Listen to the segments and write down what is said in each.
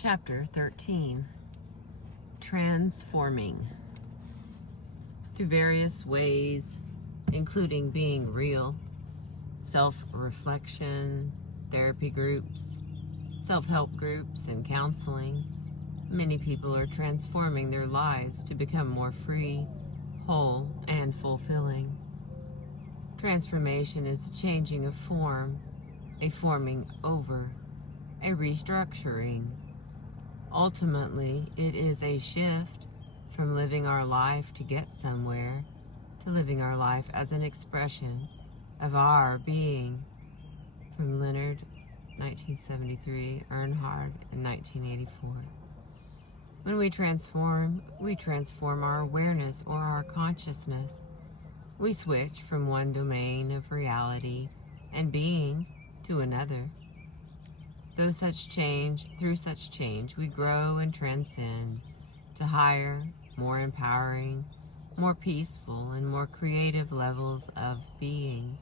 Chapter 13, Transforming. Through various ways, including being real, self-reflection, therapy groups, self-help groups, and counseling, many people are transforming their lives to become more free, whole, and fulfilling. Transformation is a changing of form, a forming over, a restructuring. Ultimately, it is a shift from living our life to get somewhere to living our life as an expression of our being. From Leonard, 1973, Earnhardt in 1984. When we transform our awareness or our consciousness. We switch from one domain of reality and being to another. Through such change, we grow and transcend to higher, more empowering, more peaceful, and more creative levels of being.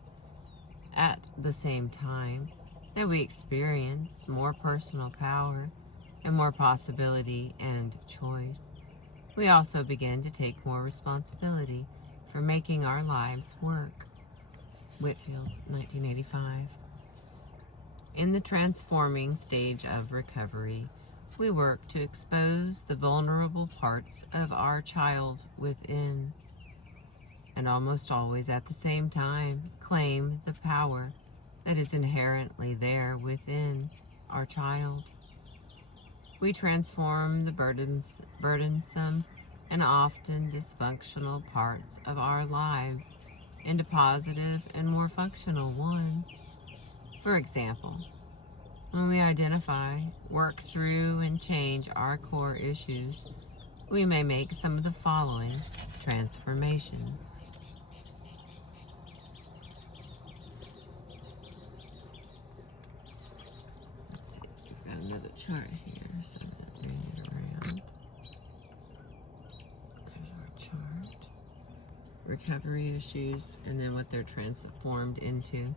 At the same time that we experience more personal power and more possibility and choice, we also begin to take more responsibility for making our lives work. Whitfield, 1985. In the transforming stage of recovery, we work to expose the vulnerable parts of our child within, and almost always at the same time claim the power that is inherently there within our child. We transform the burdensome and often dysfunctional parts of our lives into positive and more functional ones. For example, when we identify, work through, and change our core issues, we may make some of the following transformations. Let's see, we've got another chart here, so I'm going to bring it around. There's our chart. Recovery issues, and then what they're transformed into.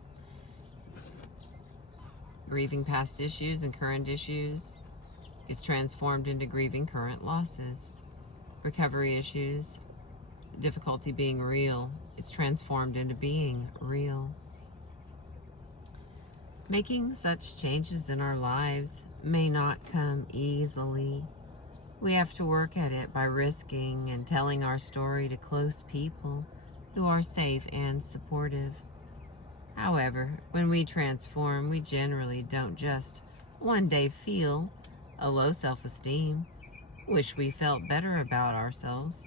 Grieving past issues and current issues is transformed into grieving current losses. Recovery issues, difficulty being real, it's transformed into being real. Making such changes in our lives may not come easily. We have to work at it by risking and telling our story to close people who are safe and supportive. However, when we transform, we generally don't just one day feel a low self-esteem, wish we felt better about ourselves,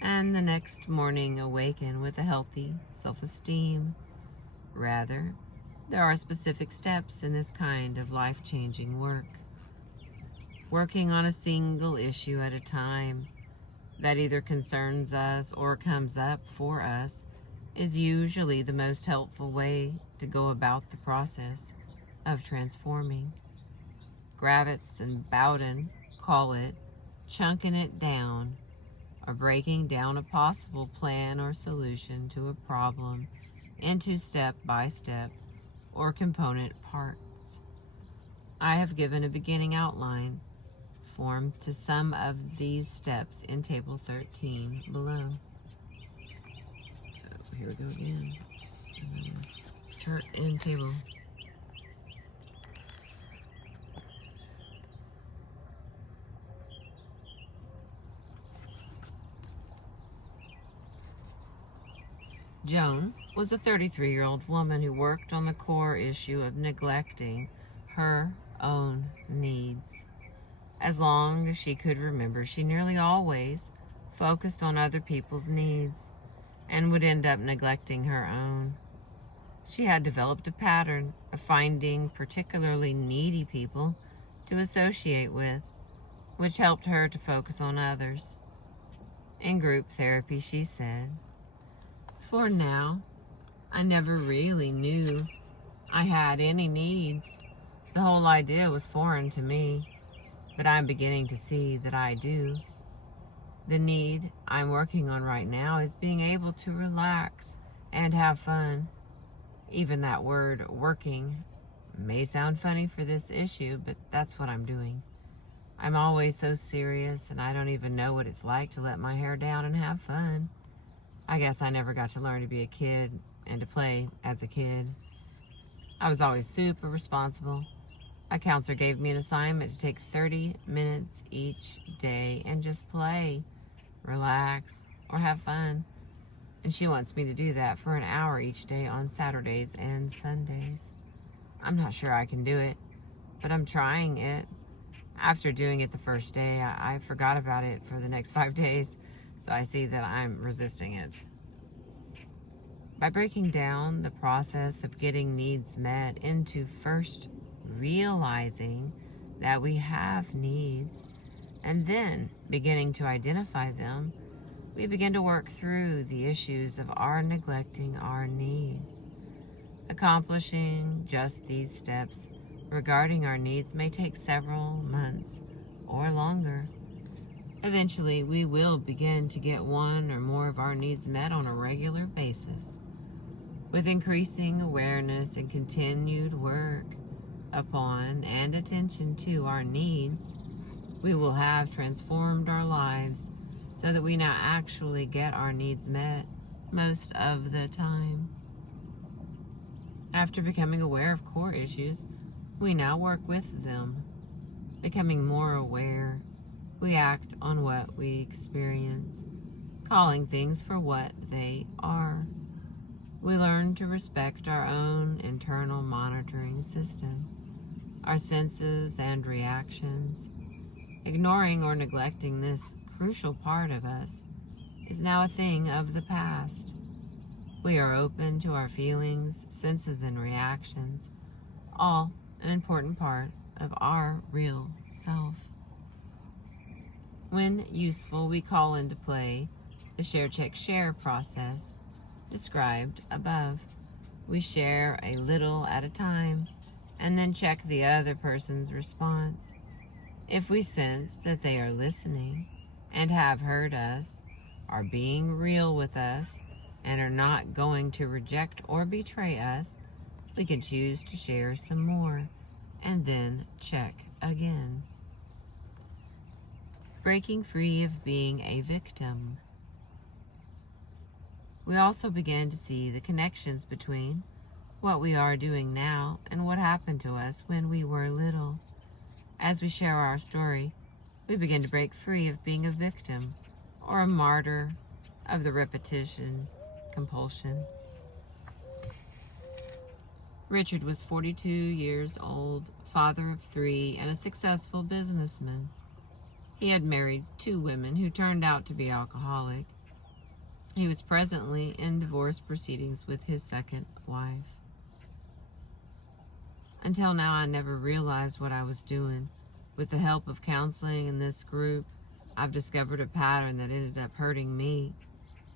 and the next morning awaken with a healthy self-esteem. Rather, there are specific steps in this kind of life-changing work. Working on a single issue at a time that either concerns us or comes up for us is usually the most helpful way to go about the process of transforming. Gravitz and Bowden call it chunking it down, or breaking down a possible plan or solution to a problem into step-by-step or component parts. I have given a beginning outline form to some of these steps in Table 13 below. So here we go again. Chart and table. Joan was a 33-year-old woman who worked on the core issue of neglecting her own needs. As long as she could remember, she nearly always focused on other people's needs and would end up neglecting her own. She had developed a pattern of finding particularly needy people to associate with, which helped her to focus on others. In group therapy, she said, "For now, I never really knew I had any needs. The whole idea was foreign to me, but I'm beginning to see that I do. The need I'm working on right now is being able to relax and have fun. Even that word, working, may sound funny for this issue, but that's what I'm doing. I'm always so serious, and I don't even know what it's like to let my hair down and have fun. I guess I never got to learn to be a kid and to play as a kid. I was always super responsible. My counselor gave me an assignment to take 30 minutes each day and just play, relax, or have fun. And she wants me to do that for an hour each day on Saturdays and Sundays. I'm not sure I can do it, but I'm trying it. After doing it the first day, I forgot about it for the next 5 days, so I see that I'm resisting it. By breaking down the process of getting needs met into first realizing that we have needs and then beginning to identify them, we begin to work through the issues of our neglecting our needs. Accomplishing just these steps regarding our needs may take several months or longer. Eventually, we will begin to get one or more of our needs met on a regular basis. With increasing awareness and continued work upon and attention to our needs, we will have transformed our lives so that we now actually get our needs met most of the time. After becoming aware of core issues, we now work with them. Becoming more aware, we act on what we experience, calling things for what they are. We learn to respect our own internal monitoring system, our senses and reactions. Ignoring or neglecting this crucial part of us is now a thing of the past. We are open to our feelings, senses, and reactions, all an important part of our real self. When useful, we call into play the share, check, share process described above. We share a little at a time and then check the other person's response. If we sense that they are listening and have heard us, are being real with us, and are not going to reject or betray us, we can choose to share some more and then check again. Breaking free of being a victim. We also begin to see the connections between what we are doing now and what happened to us when we were little. As we share our story, we begin to break free of being a victim or a martyr of the repetition compulsion. Richard was 42 years old, father of 3, and a successful businessman. He had married 2 women who turned out to be alcoholic. He was presently in divorce proceedings with his second wife. Until now, I never realized what I was doing. With the help of counseling in this group, I've discovered a pattern that ended up hurting me.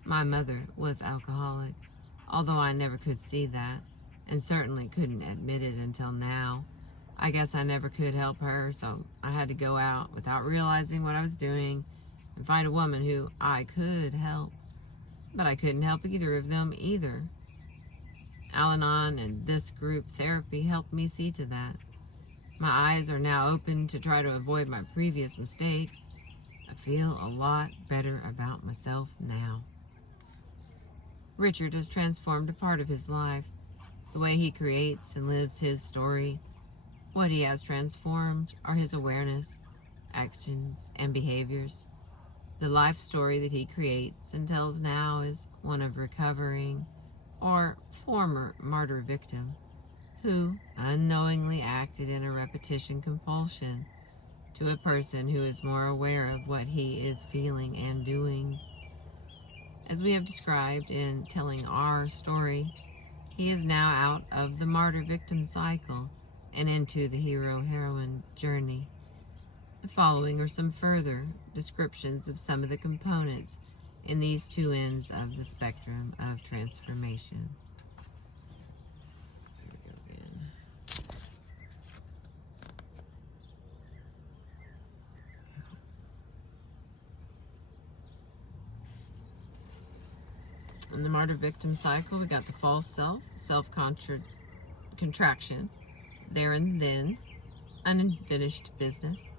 My mother was alcoholic, although I never could see that, and certainly couldn't admit it until now. I guess I never could help her, so I had to go out without realizing what I was doing and find a woman who I could help. But I couldn't help either of them either. Al-Anon and this group therapy helped me see to that. My eyes are now open to try to avoid my previous mistakes. I feel a lot better about myself now. Richard has transformed a part of his life, the way he creates and lives his story. What he has transformed are his awareness, actions, and behaviors. The life story that he creates and tells now is one of recovering or former martyr victim who unknowingly acted in a repetition compulsion to a person who is more aware of what he is feeling and doing. As we have described in telling our story, he is now out of the martyr victim cycle and into the hero-heroine journey. The following are some further descriptions of some of the components in these 2 ends of the spectrum of transformation. Here we go again. In the martyr victim cycle, we got the false self, self-contraction, there and then, unfinished business,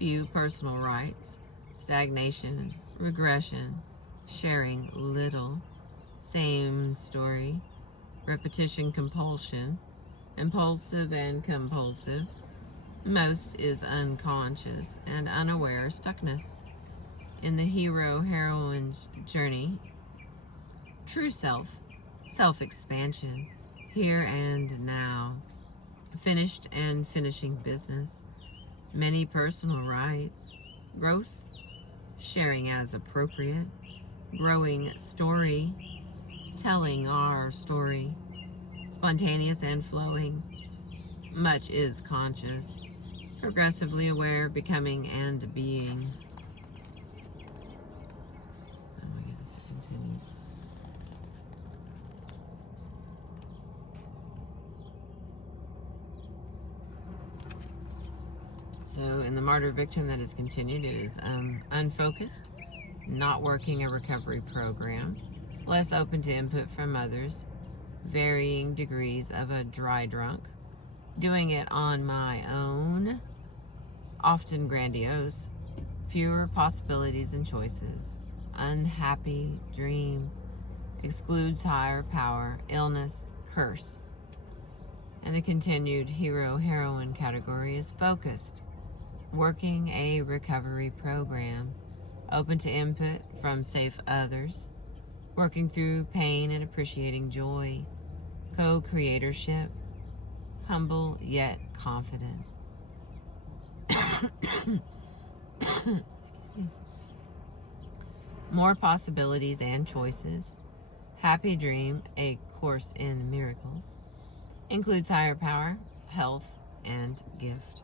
few personal rights, stagnation, regression, sharing little, same story, repetition compulsion, impulsive and compulsive, most is unconscious and unaware stuckness. In the hero-heroine's journey, true self-expansion, here and now, finished and finishing business, many personal rights, growth, sharing as appropriate, growing story, telling our story, spontaneous and flowing, much is conscious, progressively aware, becoming and being. Oh my goodness, it continued. So in the martyr victim that is continued, it is unfocused, not working a recovery program, less open to input from others, varying degrees of a dry drunk, doing it on my own, often grandiose, fewer possibilities and choices, unhappy dream, excludes higher power, illness, curse. And the continued hero-heroine category is focused, working a recovery program, open to input from safe others, working through pain and appreciating joy, co-creatorship, humble yet confident. Excuse me. More possibilities and choices. Happy Dream, A Course in Miracles. Includes higher power, health, and gift.